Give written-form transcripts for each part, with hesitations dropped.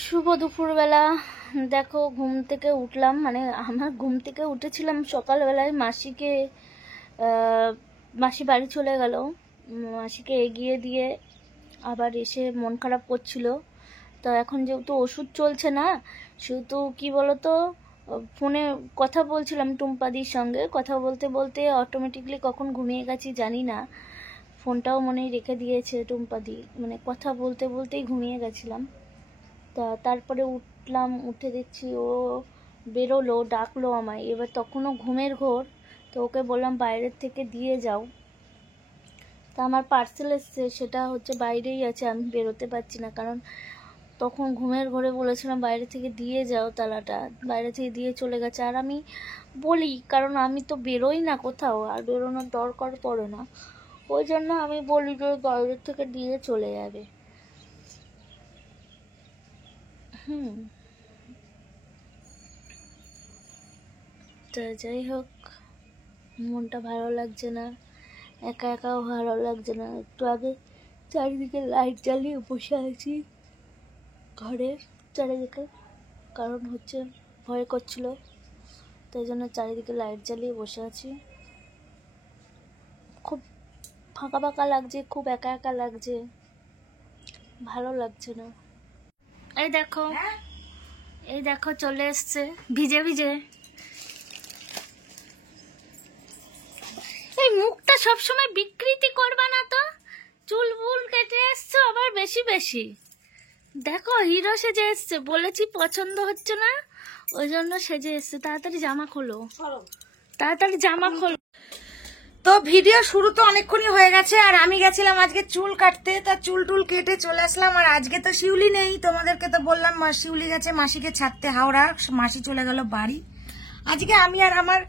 শুভ দুপুরবেলা। দেখো ঘুম থেকে উঠলাম, মানে আমার ঘুম থেকে উঠেছিলাম সকালবেলায়। মাসি বাড়ি চলে গেল, মাসিকে এগিয়ে দিয়ে আবার এসে মন খারাপ করছিল। তো এখন যেহেতু ওষুধ চলছে না, সেহেতু কি বলতো, ফোনে কথা বলছিলাম টুম্পাদির সঙ্গে। কথা বলতে বলতে অটোমেটিকলি কখন ঘুমিয়ে গেছি জানি না, ফোনটাও মনেই রেখে দিয়েছে টুম্পাদি, মানে কথা বলতে বলতেই ঘুমিয়ে গেছিলাম। তা তারপরে উঠলাম, উঠে দেখছি ও বেরোলো, ডাকলো আমায়। এবার তখনও ঘুমের ঘোর, তো ওকে বললাম বাইরের থেকে দিয়ে যাও। তা আমার পার্সেল এসছে, সেটা হচ্ছে বাইরেই আছে, আমি বেরোতে পারছি না, কারণ তখন ঘুমের ঘোরে বলেছিলাম বাইরে থেকে দিয়ে যাও তালাটা, বাইরে থেকে দিয়ে চলে গেছে। আর আমি বলি, কারণ আমি তো বেরোই না কোথাও, আর বেরোনোর দরকার পড়ে না, ওই জন্য আমি বলি যে বাইরের থেকে দিয়ে চলে যাবে। তো যাই হোক, মনটা ভালো লাগছে না, একা একাও ভালো লাগছে না। একটু আগে চারিদিকে লাইট জ্বালিয়ে বসে আছি ঘরের চারিদিকে, কারণ হচ্ছে ভয় করছিল, তাই জন্য চারিদিকে লাইট জ্বালিয়ে বসে আছি। খুব ফাঁকা ফাঁকা লাগছে, খুব একা একা লাগছে, ভালো লাগছে না। এই দেখো চলে এসছে ভিজে ভিজে। এই মুখটা সবসময় বিকৃতি করবা না তো, চুল ফুল কেটে এসছো আবার বেশি বেশি। দেখো হিরো সেজে এসছে, বলেছি পছন্দ হচ্ছে না, ওই জন্য সেজে এসছে। তাড়াতাড়ি জামা খোলো, তাড়াতাড়ি জামা খোলো। তো ভিডিও শুরু তো অনেকক্ষণই হয়ে গেছে, আর আমি গেছিলাম আজকে চুল কাটতে, তা চুল টুল কেটে চলে আসলাম। আর আজকে তো শিউলি নেই, তোমাদেরকে তো বললাম শিউলি গেছে মাসিকে ছাড়তে হাওড়া, মাসি চলে গেল বাড়ি। আজকে আমি আর আমার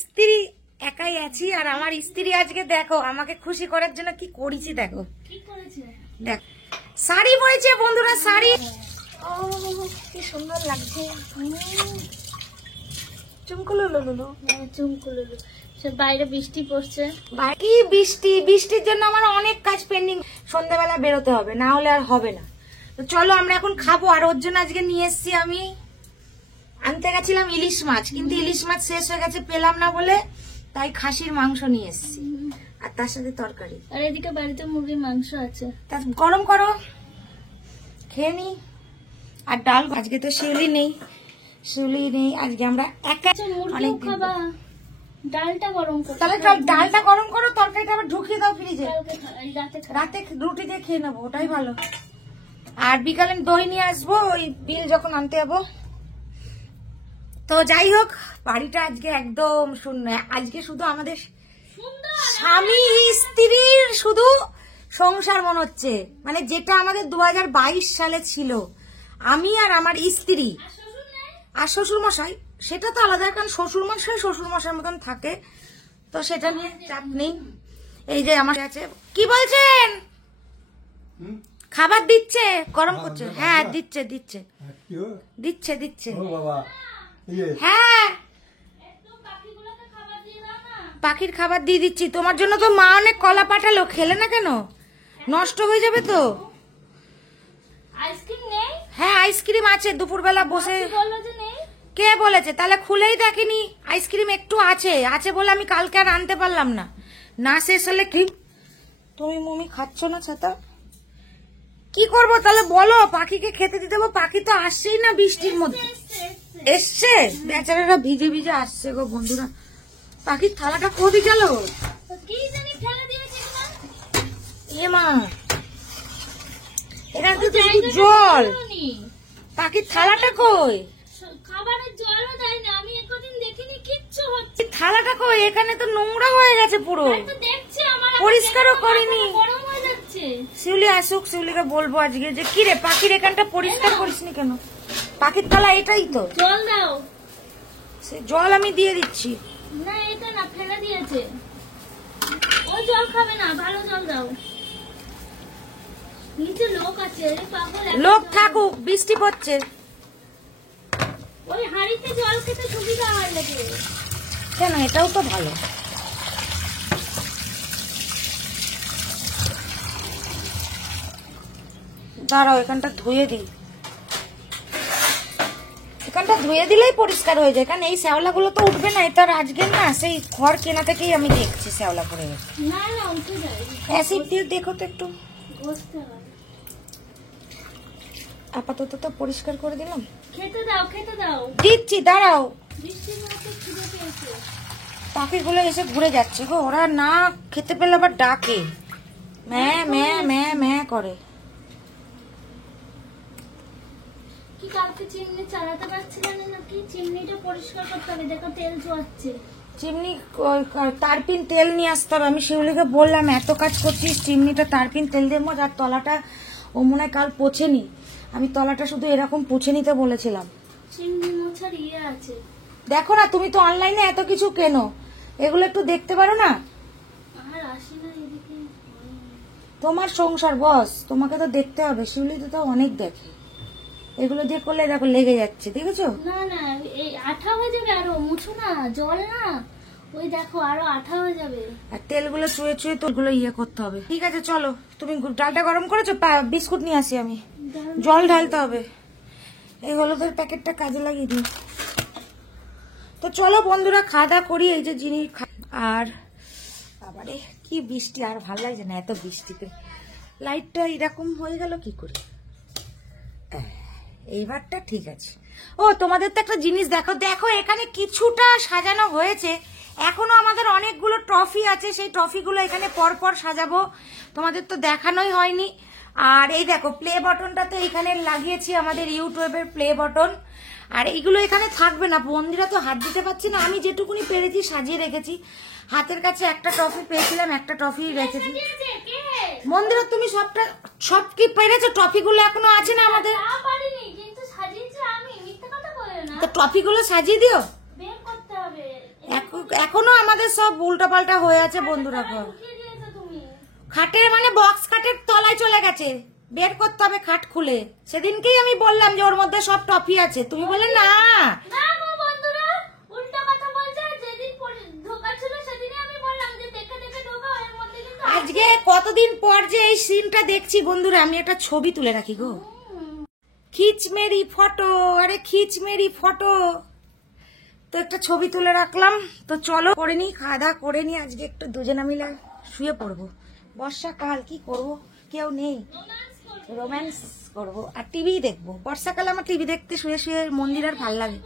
স্ত্রী একাই আছি। আর আমার স্ত্রী আজকে দেখো আমাকে খুশি করার জন্য কি করেছি, দেখো দেখ, শাড়ি পরেছে বন্ধুরা, শাড়ি কি সুন্দর লাগছে। বাইরে বৃষ্টি পড়ছে, বাকি বৃষ্টির জন্য আমার অনেক কাজ পেন্ডিং, সন্ধ্যাবেলা বেরোতে হবে, না হলে আর হবে না। তো চলো আমরা এখন খাবো। আর ওর জন্য আজকে নিয়ে এসছি, আমি আনতে গেছিলাম ইলিশ মাছ, কিন্তু ইলিশ মাছ শেষ হয়ে গেছে, পেলাম না বলে তাই খাসির মাংস নিয়ে এসছি, আর তার সাথে তরকারি। আর এদিকে বাড়িতে মুরগির মাংস আছে, তা গরম করো খেয়ে নি। আর ডাল, আজকে তো শিউলি নেই, আজকে আমরা একা অনেক খাবা। ডালটা গরম করো, তাহলে ডালটা গরম করো, তরকারিটা আবার ঢুকিয়ে দাও ফ্রিজে, রাতে রুটি দিয়ে খেয়ে নেবো, ওটাই ভালো। আর বিকালে দই নিয়ে আসবো, ওই বিল যখন আনতে যাবো। তো যাই হোক, বাড়িটা আজকে একদম শূন্য। আজকে শুধু আমাদের স্বামী স্ত্রীর শুধু সংসার মনে হচ্ছে, মানে যেটা আমাদের 2022 সালে ছিল, আমি আর আমার স্ত্রী আর শ্বশুর মশাই, সেটা তো আলাদা, কারণ শ্বশুর মশাই মতন থাকে, তো সেটা নিয়ে চাপ নেই। এই যে আমার কাছে কি বলছেন, খাবার দিচ্ছে, গরম করছে। হ্যাঁ দিচ্ছে হ্যাঁ, পাখির খাবার দিয়ে দিচ্ছি। তোমার জন্য তো মা অনেক কলা পাঠালো, খেলে না কেন, নষ্ট হয়ে যাবে তো। হ্যাঁ আইসক্রিম আছে, দুপুরবেলা বসে। কে বলেছে? তাহলে খুলেই দেখেনি, আইসক্রিম একটু আছে বলে আমি কালকে আর আনতে পারলাম না, না শেষ হলে কি তুমি মমি খাচ্ছ না ছাতা, কি করবো তাহলে বলো? পাখিকে খেতে দিতে দেবো, পাখি তো আসছেই না বৃষ্টির মধ্যে। এসছে বেচারারা ভিজে ভিজে আসছে গো বন্ধুরা। পাখির থালাটা কোথায় গেল? এ মা, এটা তো জল, পাখির থালাটা কই? খাবারের জলও দেয় না, আমি একদিন দেখিনি কিচ্ছু হচ্ছে। থালাটা কই? এখানে তো নোংরা হয়ে গেছে পুরো, পরিষ্কারও করিনি। শিউলি আসুক, শিউলিকে বলবো আজকে যে কি রে পাখির এখানটা পরিষ্কার করিসনি কেন? পাখির থালা এটাই তো, জল দাও। সে জল আমি দিয়ে দিচ্ছি। না এটা না, ফেলে দিয়েছে, ওই জল খাবে না, ভালো জল দাও। নিচে লোক আছে, লোক থাকুক, বৃষ্টি পড়ছে। ওই হাঁড়িতে জল খেতে সুবিধা হয় লাগে। কেন? এটাও তো ভালো। দাঁড়াও এখানটা ধুয়ে দিই, এখানটা ধুয়ে দিলেই পরিষ্কার হয়ে যায়, কারণ এই শ্যাওলাগুলো তো উঠবে না, এটা আজকের না, সেই খড় কেনা থেকেই আমি দেখছি শ্যাওলা পড়ে গেছে। না না উঠে যায়, অ্যাসিড দিয়ে দেখো তো একটু, ঘষতে হবে। আপাতত তো পরিষ্কার করে দিলাম। খেতে দাও খেতে দাও, দিচ্ছি দাঁড়াও। বৃষ্টির মধ্যে খিদে পেয়েছে। পাখিগুলো এসে ঘুরে যাচ্ছে গো, ওরা না খেতে পেলে আবার ডাকে, ম্যাঁ ম্যাঁ ম্যাঁ ম্যাঁ করে। কি কালকে চিমনি চালাতে পারছিলেন নাকি? চিমনিটা পরিষ্কার করতে হবে, দেখো তেল চুয়াচ্ছে। চিমনি তারপিন তেল নিয়ে আসতে হবে, আমি শিউলিকে বললাম এত কাজ করছিস চিমনিটা তারপিন তেল দিয়ে মোজ, আর তলাটা ও মনে হয় কাল পোছেনি, আমি তলাটা শুধু এরকম পুছে নিতে বলেছিলাম। চিমনি মোছার ইয়ে আছে। দেখো না, তুমি তো অনলাইনে এত কিছু কেনো, এগুলো একটু দেখতে পারো না। আর আসি না এদিকে। তোমার সংসার বস, তোমাকে তো দেখতে হবে, শিউলি তো অনেক দেখে, এগুলো দিয়ে করলে দেখো লেগে যাচ্ছে, দেখেছো? না না এই আঠা হয়ে যাবে, আরো মুছো না, জল না, ওই দেখো আরো আঠা হয়ে যাবে। আর তেলগুলো চুয়ে চুয়ে তো ওগুলো ইয়ে করতে হবে। ঠিক আছে চলো, তুমি ডালটা গরম করেছো, বিস্কুট নিয়ে আসি আমি, জল ঢালতে হবে, এই হলুদের প্যাকেটটা কাজে লাগিয়ে দিই। তো চলো বন্ধুরা, খাওয়া দাওয়া করি, এই যে জিনিস। আর আবারে কি বৃষ্টি, আর ভালো লাগছে না এত বৃষ্টিতে, লাইটটা এরকম হয়ে গেল কি করে, এইবারটা ঠিক আছে। ও তোমাদের তো একটা জিনিস দেখো, দেখো এখানে কিছুটা সাজানো হয়েছে, এখনো আমাদের অনেকগুলো ট্রফি আছে, সেই ট্রফিগুলো এখানে পরপর সাজাবো, তোমাদের তো দেখানোই হয়নি। আর এই দেখো প্লে বাটনটা তো এখানে লাগিয়েছি, আমাদের ইউটিউবের প্লে বাটন, আর এইগুলো এখানে থাকবে না, বন্ধুরা তো হাত দিতে পারছি না, আমি যেটুকুনি পেরেছি সাজিয়ে রেখেছি। হাতের কাছে একটা ট্রফি পেয়েছিলাম, একটা ট্রফি রেখেছি। মন্দিরা তুমি সব কি পেরেছো? ট্রফিগুলো এখনো আছে না আমাদের? তো ট্রফিগুলো সাজিয়ে দিও, এখনো আমাদের সব উল্টা পাল্টা হয়ে আছে বন্ধুরা। খাটের মানে বক্স খাটের তলায় চলে গেছে, বের করতে হবে খাট খুলে। সেদিনকেই আমি বললাম যে ওর মধ্যে সব ট্রফি আছে, তুমি বলে না। আজকে কতদিন পর যে এই সিনটা দেখছি বন্ধুরা, আমি একটা ছবি তুলে রাখি গো, খিচ মেরি ফটো, আরে খিচ মেরি ফটো, তো একটা ছবি তুলে রাখলাম। তো চলো করে নি, খাওয়া দাওয়া করে নি, আজকে একটু দুজনে মিলে শুয়ে পড়বো, বর্ষাকাল কি করব, কেউ নেই, রোম্যান্স করবো আর টিভি দেখবো। বর্ষাকালে আমার টিভি দেখতে শুয়ে শুয়ে মন্দির আর ভাল লাগে।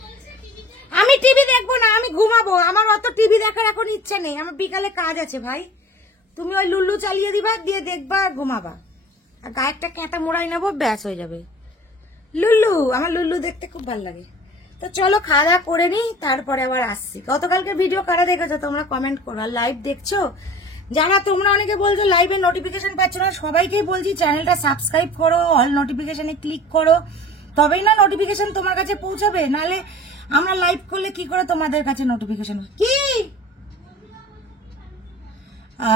আমি টিভি দেখবো না, আমি ঘুমাবো, আমার অত টিভি দেখার এখন ইচ্ছা নেই, আমার বিকালে কাজ আছে ভাই। তুমি ওই লুল্লু চালিয়ে দিবা, দিয়ে দেখবা আর ঘুমাবা, আর গায়ে একটা ক্যাঁটা মোড়াই নেবো, ব্যাস হয়ে যাবে। লুল্লু, আমার লুল্লু দেখতে খুব ভালো লাগে। তো চলো খাওয়া দাওয়া করে নি, তারপরে আবার আসছি। গতকালকে ভিডিও কারা দেখেছো তোমরা কমেন্ট করো, আর লাইভ দেখছো যারা, তোমরা অনেকে বলছো লাইভে নোটিফিকেশন পাচ্ছ না, সবাইকেই বলছি চ্যানেলটা সাবস্ক্রাইব করো, অল নোটিফিকেশনে ক্লিক করো, তবেই না নোটিফিকেশন তোমার কাছে পৌঁছাবে, নাহলে আমরা লাইভ করলে কি করে তোমাদের কাছে নোটিফিকেশন কি।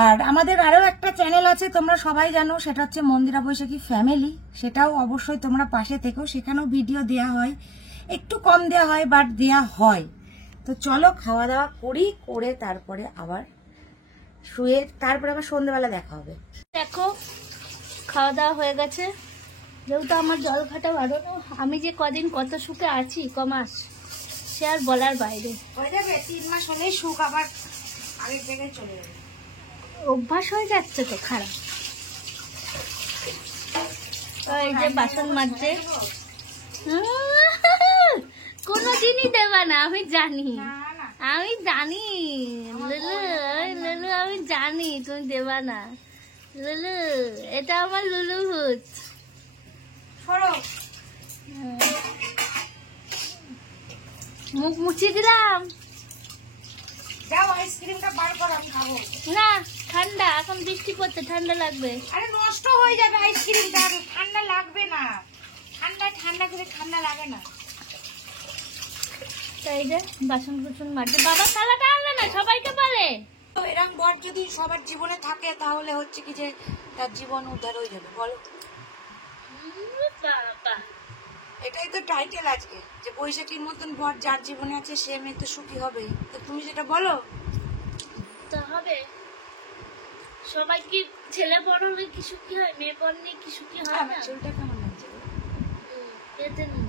আর আমাদের আরো একটা চ্যানেল আছে, তোমরা সবাই জানো, সেটা হচ্ছে মন্দিরা বৈশাখী ফ্যামিলি, সেটাও অবশ্যই তোমরা পাশে থেকো, সেখানেও ভিডিও দেয়া হয়, একটু কম দেয়া হয় বাট দেয়া হয়। তো চলো খাওয়া দাওয়া করি, করে তারপরে আবার শুয়ে, তারপরে আবার সন্ধ্যেবেলা দেখা হবে। দেখো খাওয়া দাওয়া হয়ে গেছে, যেহেতু আমার জল ঘাটা বাড়ানো, আমি যে কদিন কত সুখে আছি, কমাস সে আর বলার বাইরে। হয়ে যাবে 3 মাস হলেই সুখ আবার আগের জায়গায় চলে যাবে, অভ্যাস হয়ে যাচ্ছে তো খারাপ। এই যে বাসন মাজছে, কোনদিনই দেবা না, আমি জানি, আমি জানি লুলু, লুলু আমি জানি তুমি দেবা না। লুলু, এটা আমার লুলু ভূত। মুখ মুছিয়ে দিলাম, যাও আইসক্রিমটা বার করো, আমি খাবো না ঠান্ডা, এখন বৃষ্টি পড়ছে, ঠান্ডা লাগবে। আরে নষ্ট হয়ে যাবে আইসক্রিমটা, ঠান্ডা লাগবে না, ঠান্ডা ঠান্ডা করে ঠান্ডা লাগে না। তাই যে বাসন কুসন মাজছে, বাবা থালাটা আনলে না, সবাইকে বলে। তো এরকম বর যদি সবার জীবনে থাকে তাহলে হচ্ছে কি যে তার জীবন উদ্ধার হয়ে যাবে, বলো। বাবা এটাই তো টাইটেল আজকে, যে বৈশাখীর মতন বর যার জীবনে আছে সে মেয়ে তো সুখী হবে। তো তুমি যেটা বলো তো হবে, সবাই কি ছেলে বড় হলে কি সুখী হয়, মেয়ে বড় নিয়ে কি সুখী হয় না? চুলটা কেমন কেটে নি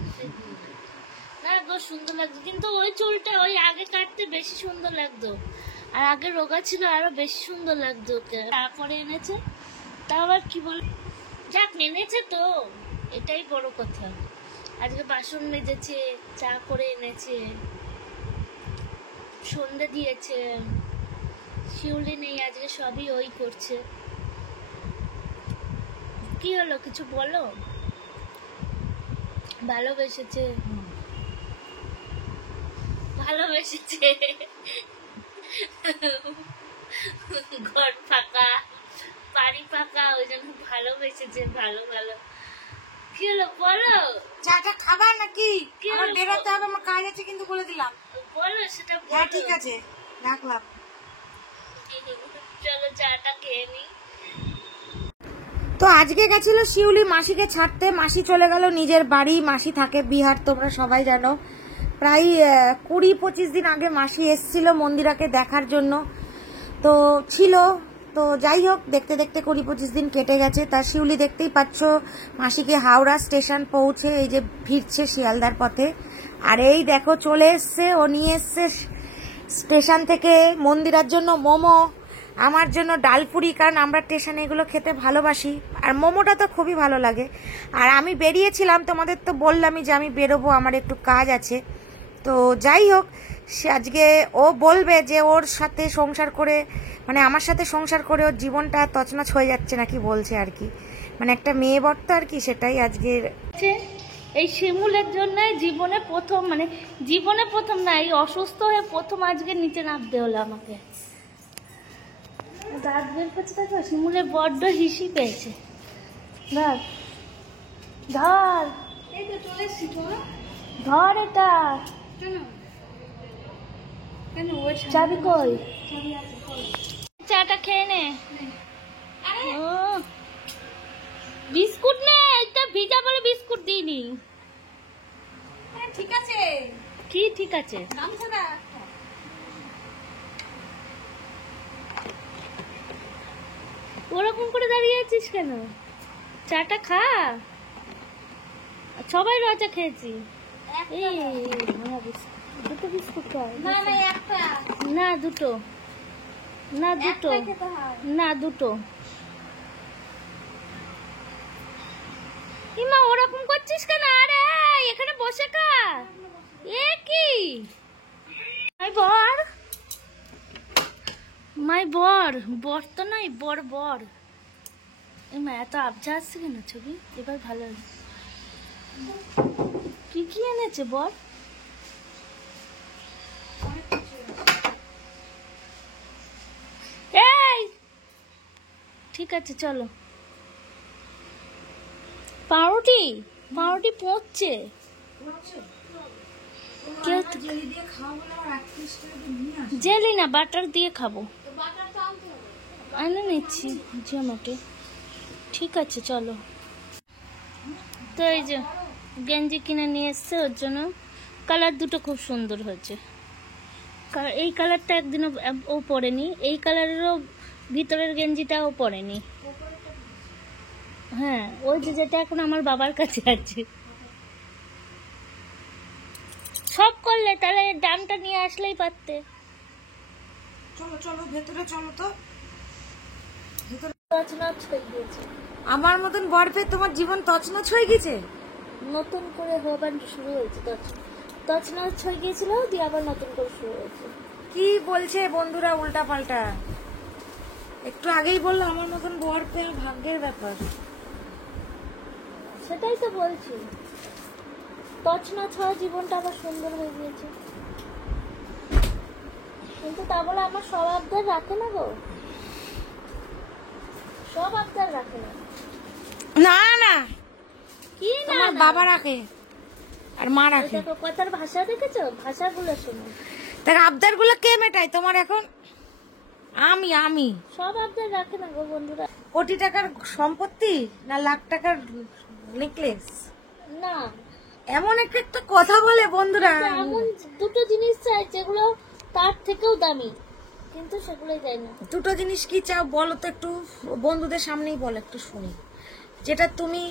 না গো, সুন্দর লাগছে, কিন্তু ওই চুলটা ওই আগে কাটতে বেশি সুন্দর লাগতো, আর আগে রোগা ছিল আরো বেশি সুন্দর লাগতো ওকে। তারপরে এনেছে, তা আবার কি বল, যাক এনেছে তো, এটাই বড় কথা। আজকে বাসন মেজেছে, চা করে এনেছে, সন্ধ্যে দিয়েছে, শিউলি নেই আজকে, সবই ওই করছে। কি হলো, কিছু বলো? ভালোবেসেছে, ভালোবেসেছে, ঘর ফাঁকা, বাড়ি ফাঁকা, ওই জন্য ভালোবেসেছে। ভালো ভালো, কি হলো বলো? চাটা খাবার নাকি? কি আমার হলো? বেরোতে হবে, আমার কাজ আছে কিন্তু বলে দিলাম। বলো সেটা হ্যাঁ বলো। ঠিক আছে, রাখলাম। চলো চাটা খেয়ে নি। তো আজকে গেছিল শিউলি মাসিকে ছাড়তে, মাসি চলে গেল নিজের বাড়ি। মাসি থাকে বিহার, তোমরা সবাই জানো। প্রায় 20-25 দিন আগে মাসি এসেছিল মন্দিরাকে দেখার জন্য, তো ছিল। তো যাই হোক, দেখতে দেখতে 20-25 দিন কেটে গেছে। তার শিউলি দেখতেই পাচ্ছ মাসিকে হাওড়া স্টেশন পৌঁছে এই যে ফিরছে শিয়ালদার পথে। আর এই দেখো চলে এসছে, ও নিয়ে এসছে স্টেশন থেকে মন্দিরার জন্য মোমো, আমার জন্য ডালপুরি, কারণ আমরা স্টেশনে এগুলো খেতে ভালোবাসি, আর মোমোটা তো খুবই ভালো লাগে। আর আমি বেরিয়েছিলাম, তোমাদের তো বললামই যে আমি বেরোবো, আমার একটু কাজ আছে। তো যাই হোক, সে আজকে ও বলবে যে ওর সাথে সংসার করে, মানে আমার সাথে সংসার করে ওর জীবনটা তছনছ হয়ে যাচ্ছে নাকি বলছে আর কি, মানে একটা মেয়ে বর্ত আর কি, সেটাই আজকের। এই শিমুলের জন্য জীবনে প্রথম, মানে জীবনে প্রথম না, এই অসুস্থ হয়ে প্রথম আজকে নিচে নামতে হলো আমাকে। দাঁত বের করছে, দেখো শিমুলের বড্ড হিসি পেয়েছে। ধর ধর, এই তো চলে এসছি, ধর এটা। চাবি কই? চাটা খেয়ে নে। ও বিস্কুট নে, এটা ভিজা বলে বিস্কুট দিইনি। ঠিক আছে, কি ঠিক আছে? ওরকম করে দাঁড়িয়ে আছিস কেন? চাটা খা, সবাই রচা খেয়েছি। এই দুটো বিস্কুট খাও। না দুটো, না দুটো, না দুটো। ইমা ওরকম করছিস কেন? আরে এখানে বসে খা। এ কি মাই বর, মাই বর, বর তো নয়, বর বর। ইমা এত আবজা আসছে কেন? ছবি এবার ভালো। কি কি এনেছে বর? এই ঠিক আছে চলো। পাউরুটি, পাউরুটি পচছে। জেলি না, বাটার দিয়ে খাবো। এনে নিচ্ছি জোম্যাটো। ঠিক আছে চলো। তো এই যে গেঞ্জি কিনে নিয়ে এসছে ওর জন্য, কালার দুটো খুব সুন্দর হয়েছে। এই কালারটা একদিনও ও পরেনি, এই কালারেরও ভিতরের গেঞ্জিটাও পরেনি। হ্যাঁ ওই যে যেটা এখন আমার বাবার কাছে আছে। সব করলে তাহলে এর দামটা নিয়ে আসলেই পারতে। চলো চলো ভেতরে চলো তো। তছনছ হয়ে গিয়েছে আমার মতন বর পেয়ে তোমার জীবন তছনছ হয়ে গেছে। নতুন করে হবার শুরু হয়েছে, তছনছ হয়ে গিয়েছিল দিয়ে আবার নতুন করে শুরু হয়েছে। কি বলছে বন্ধুরা উল্টা পাল্টা? একটু আগেই বললো আমার মতন বর পেয়ে ভাগ্যের ব্যাপার। সেটাই তো বলছি, তছনছ হওয়া জীবনটা আবার সুন্দর হয়ে গিয়েছে। কিন্তু তা বলে আমার সব আবদার রাখে না গো, সব আবদার রাখে না। না না, কি না, আমার বাবা রাখে আর মা রাখে। দেখো কথার ভাষা দেখেছো, ভাষাগুলো শোনো। দেখ আবদার গুলো কে মেটায় তোমার এখন? আমি আমি সব আবদার রাখে না গো বন্ধুরা। কোটি টাকার সম্পত্তি না লাখ টাকার নেকলেস? না এমন একটা কথা বলে বন্ধুরা। এমন দুটো জিনিস চাই যেগুলো তার থেকেও দামি, কিন্তু সেগুলোই দেয় না। দুটো জিনিস কি চাও বলো তো, একটু বন্ধুদের সামনেই বলো, একটু শুনি। যেটা তুমি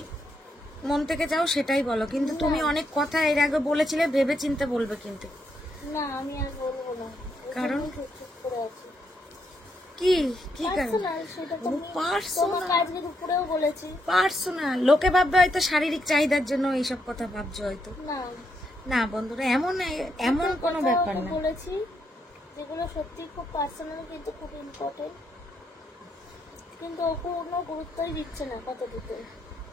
মন থেকে চাও সেটাই বলো, কিন্তু তুমি অনেক কথা এর আগে বলেছিলে, ভেবে চিন্তে বলবে কিন্তু। না আমি আর বলবো না, কারণ চুপ করে আছি। কি কি কারণ? পার্সোনাল, সেটা তো তোমাকে আজকে দুপুরেও বলেছি। পার্সোনাল, লোকে ভাববে হয়তো শারীরিক চাহিদার জন্য এইসব কথা ভাবছো হয়তো। না না বন্ধুরা, এমন কোনো ব্যাপার না। বলেছি যেগুলো সত্যি খুব পার্সোনাল, কিন্তু খুব ইম্পর্টেন্ট, কিন্তু ও কোনো গুরুত্বই দিচ্ছে না কথা দিতে।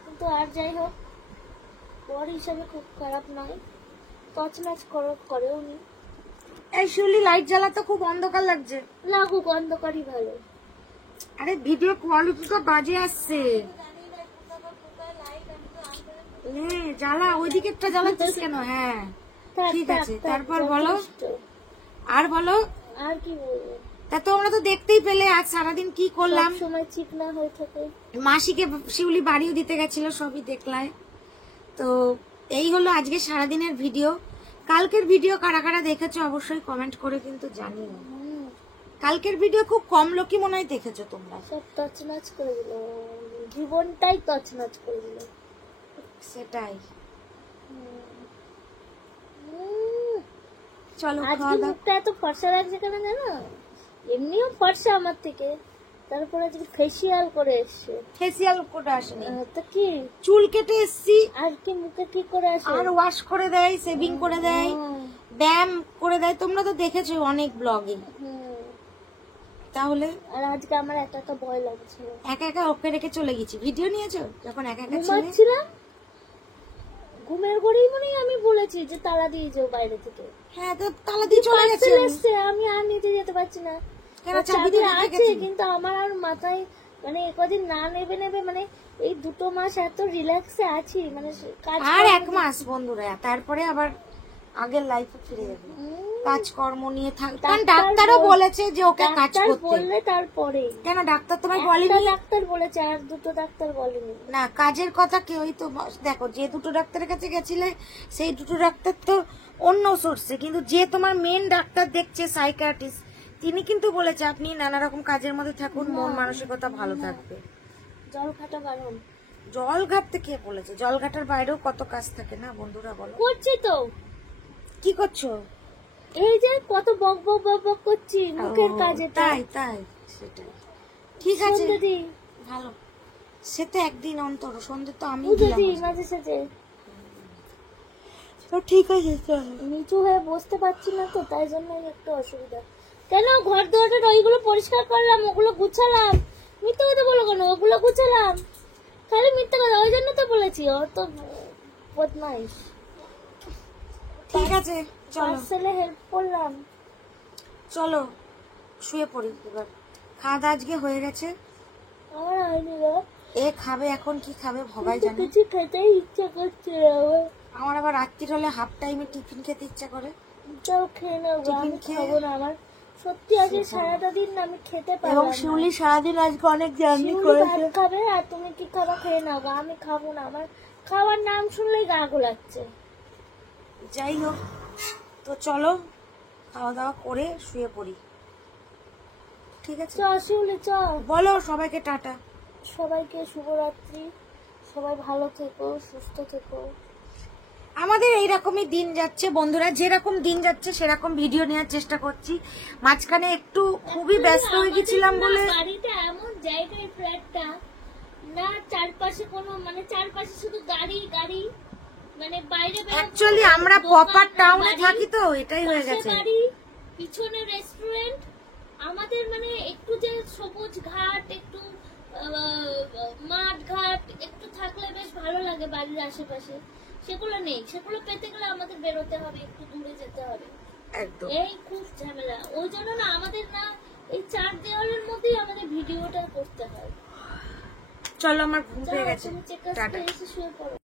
কিন্তু আর যাই হোক, বর হিসাবে খুব খারাপ নয়, তছনছ করেও নি। এই শিউলি, লাইট জ্বালাতে খুব অন্ধকার লাগছে। লাগুক, অন্ধকারই ভালো। আরে ভিডিও কোয়ালিটিটা বাজে আসছে। জ্বালা, ওইদিকে একটা জ্বালাচ্ছিস কেন? হ্যাঁ ঠিক আছে, তারপর বলো। আর বলো, আর কি বলবো? তা তোমরা তো দেখতেই পেলে আজ সারাদিন কি করলাম। সময় চিকনা হয়ে থাকে। মাসিকে শিউলি বাড়িও দিতে গেছিল, সবই দেখলাই তো। এই হলো আজকে সারাদিনের ভিডিও। কালকের ভিডিও কারা কারা দেখেছো অবশ্যই কমেন্ট করে কিন্তু জানিও। কালকের ভিডিও খুব কম লোকই মনে হয় দেখেছো তোমরা। সব তছনছ করে দিল, জীবনটাই তছনছ করে দিল। সেটাই। চলো, আজকে মুখটা এত ফর্সা লাগছে কেন জানো? এমনিও ফর্সা আমার থেকে, তারপর আজকে ফেসিয়াল করে এসছে। ফেসিয়াল করে আসেনি তো কি, চুল কেটে এসছি। আর কি মুখে কি করে আসে? আর ওয়াশ করে দেয়, সেভিং করে দেয়, ব্যায়াম করে দেয়, তোমরা তো দেখেছো অনেক ব্লগে। তাহলে আর আজকে আমার একা একা ভয় লাগছে। একা একা ওকে রেখে চলে গেছি। ভিডিও নিয়েছো যখন একা একা ঘুমাচ্ছিলাম, ঘুমের ঘরেই মনে আমি বলেছি যে তালা দিয়ে যাও বাইরে থেকে। হ্যাঁ, তো তালা দিয়ে চলে গেছে। আমি আর নিতে যেতে পারছি না। কেন, চাবি দিয়ে আছে, কিন্তু আমার আর মাথায় মানে কদিন না নেবে মানে এই 2 মাস এত রিল্যাক্সে আছি, মানে আর 1 মাস বন্ধুরা, তারপরে আবার আগের লাইফে ফিরে যাবে। কাজকর্ম নিয়ে থাকতে, কারণ ডাক্তারও বলেছে যে ওকে কাজ করতে। বললে তারপরে কেন, ডাক্তার তোমায় বলেনি? ডাক্তার বলেছে, আর 2 ডাক্তার বলেনি। না, কাজের কথা কেউই তো, দেখো যে 2 ডাক্তারের কাছে গেছিলে সেই 2 ডাক্তার তো অন্য সোর্সে, কিন্তু যে তোমার মেন ডাক্তার দেখছে সাইকিয়াট্রিস্ট, তিনি কিন্তু বলেছে আপনি নানা রকম কাজের মধ্যে থাকুন, মন মানসিকতা ভালো থাকবে। জল ঘাটা বারণ। জল ঘাটতে কে বলেছে? জল ঘাটার বাইরেও কত কাজ থাকে না বন্ধুরা, বলো। করছি তো। কি করছো? এই যে কত বক বক বক বক করছি মুখের কাজে। তাই সেটাই ঠিক আছে, ভালো। সে তো একদিন অন্তর, সন্ধ্যে তো আমি মাঝে সাঝে। ঠিক আছে, নিচু হয়ে বসতে পারছি না তো, তাই জন্য একটু অসুবিধা। কেন, ঘর দুয়ারের ওইগুলো পরিষ্কার করলাম, ওগুলো গুছালাম। মিথ্যে কথা বলো কেন? ওগুলো গুছালাম, খালি মিথ্যে কথা। ওই জন্য তো বলেছি ও তো বদমাইশ। ঠিক আছে, চলো পার্সেলে হেল্প করলাম। চলো শুয়ে পড়ি এবার। খাওয়া দাওয়া আজকে হয়ে গেছে। আমার হয়নি গো। এ খাবে এখন, কি খাবে ভবাই জানে। কিছু খেতেই ইচ্ছা করছে আমার আবার রাত্রির হলে হাফ টাইমে টিফিন খেতে ইচ্ছা করে। তাও খেয়ে নাও, আমি খাবো না। আমার সত্যি আজকে সারাটা দিন আমি খেতে পারলাম না। এবং শিউলি সারাদিন আজকে অনেক জার্নি করেছে। খাবে আর তুমি কি খাবা? খেয়ে নাও, আমি খাবো না। আমার খাওয়ার নাম শুনলেই গা গোলাচ্ছে। যাই হোক, তো চলো খাওয়া দাওয়া করে শুয়ে পড়ি। ঠিক আছে, চ শিউলি চ। বলো সবাইকে টাটা। সবাইকে শুভরাত্রি। সবাই ভালো থেকো, সুস্থ থেকো। আমাদের এইরকমই দিন যাচ্ছে বন্ধুরা, যেরকম দিন যাচ্ছে সেরকম ভিডিও নেওয়ার চেষ্টা করছি। মাঝখানে একটু খুবই ব্যস্ত হয়ে গেছিলাম বলে। বাড়িটা এমন জায়গায়, ফ্ল্যাটটা না চারপাশে কোনো, মানে চারপাশে শুধু গাড়ি গাড়ি, মানে বাইরে অ্যাকচুয়ালি আমরা প্রপার টাউনে থাকি তো, এটাই হয়ে গেছে। পিছনে রেস্টুরেন্ট, আমাদের মানে একটু যে সবুজ ঘাট, একটু মাঠ ঘাট একটু থাকলে বেশ ভালো লাগে বাড়ির আশেপাশে, সেগুলো নেই। সেগুলো পেতে গেলে আমাদের বেরোতে হবে, একটু দূরে যেতে হবে। এই খুব ঝামেলা। ওই জন্য না আমাদের না এই 4 দেওয়ালের মধ্যেই আমাদের ভিডিওটা করতে হয়। চলো, আমার ঘুম পেয়ে গেছে। টাটা। শুয়ে পড়ো।